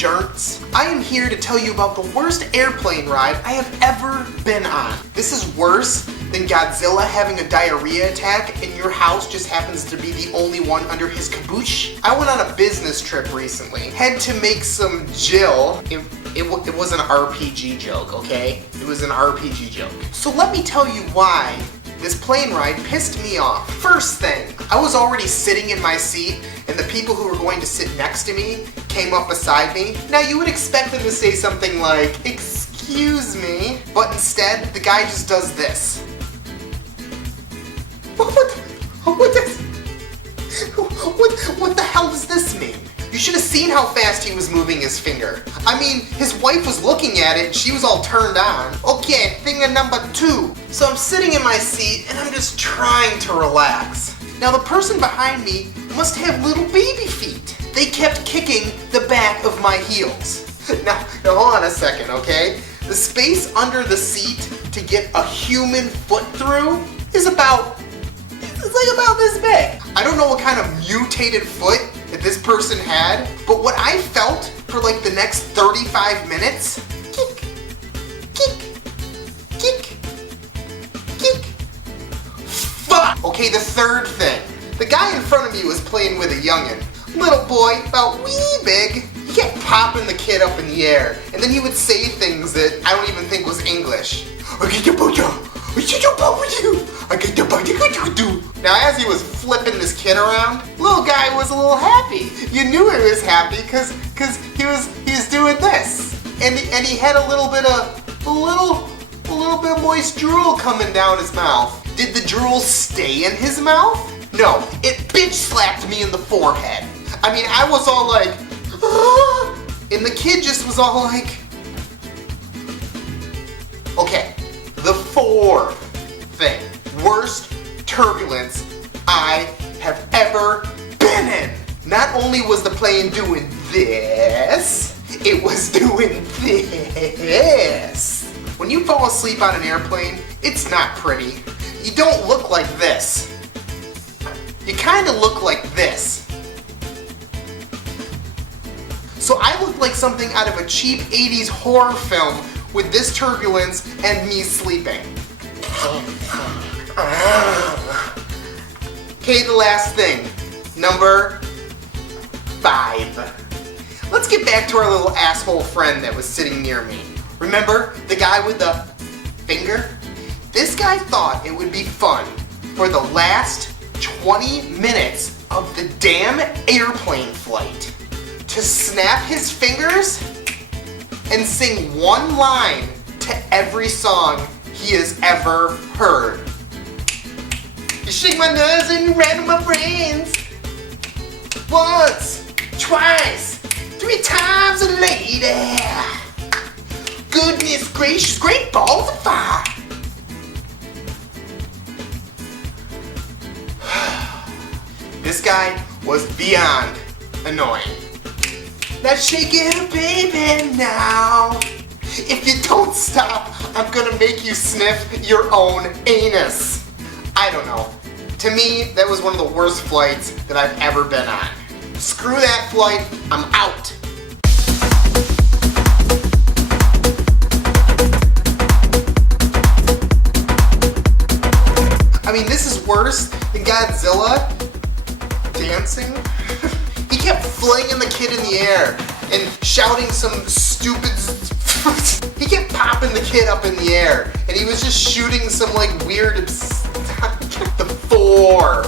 jerks. I am here to tell you about the worst airplane ride I have ever been on. This is worse than Godzilla having a diarrhea attack and your house just happens to be the only one under his caboose. I went on a business trip recently. Had to make some Jill. It was an RPG joke, okay? It was an RPG joke. So let me tell you why this plane ride pissed me off. First thing, I was already sitting in my seat and the people who were going to sit next to me came up beside me. Now you would expect them to say something like, "Excuse me," but instead the guy just does this. What the hell does this mean? You should have seen how fast he was moving his finger. I mean, his wife was looking at it and she was all turned on. Okay, finger number 2. So I'm sitting in my seat and I'm just trying to relax. Now the person behind me must have little baby feet. They kept kicking the back of my heels. Now hold on a second, okay? The space under the seat to get a human foot through is about this big. I don't know what kind of mutated foot that this person had, but what I felt for like the next 35 minutes, kick, kick, kick, kick. Fuck! Okay, the third thing. The guy in front of me was playing with a youngin'. Little boy, about wee big. He kept popping the kid up in the air, and then he would say things that I don't even think was English. Now as he was flipping this kid around, little guy was a little happy. You knew he was happy because he was doing this. And he had a little bit of moist drool coming down his mouth. Did the drool stay in his mouth? No, it bitch slapped me in the forehead. I mean, I was all like, ah! And the kid just was all like, okay, the fourth thing, worst turbulence I have ever been in. Not only was the plane doing this, it was doing this. When you fall asleep on an airplane, it's not pretty. You don't look like this. You kind of look like this. So I looked like something out of a cheap 80s horror film with this turbulence and me sleeping. Okay, the last thing. Number 5. Let's get back to our little asshole friend that was sitting near me. Remember the guy with the finger? This guy thought it would be fun for the last 20 minutes of the damn airplane flight to snap his fingers and sing one line to every song he has ever heard. You shake my nerves and you rattle my brains. Once, twice, 3 times a lady. Goodness gracious, great balls of fire. This guy was beyond annoying. Now shake it, baby, now. If you don't stop, I'm gonna make you sniff your own anus. I don't know. To me, that was one of the worst flights that I've ever been on. Screw that flight, I'm out. I mean, this is worse than Godzilla dancing. He kept flinging the kid in the air and shouting some stupid... He kept popping the kid up in the air and he was just shooting some like weird... The 4.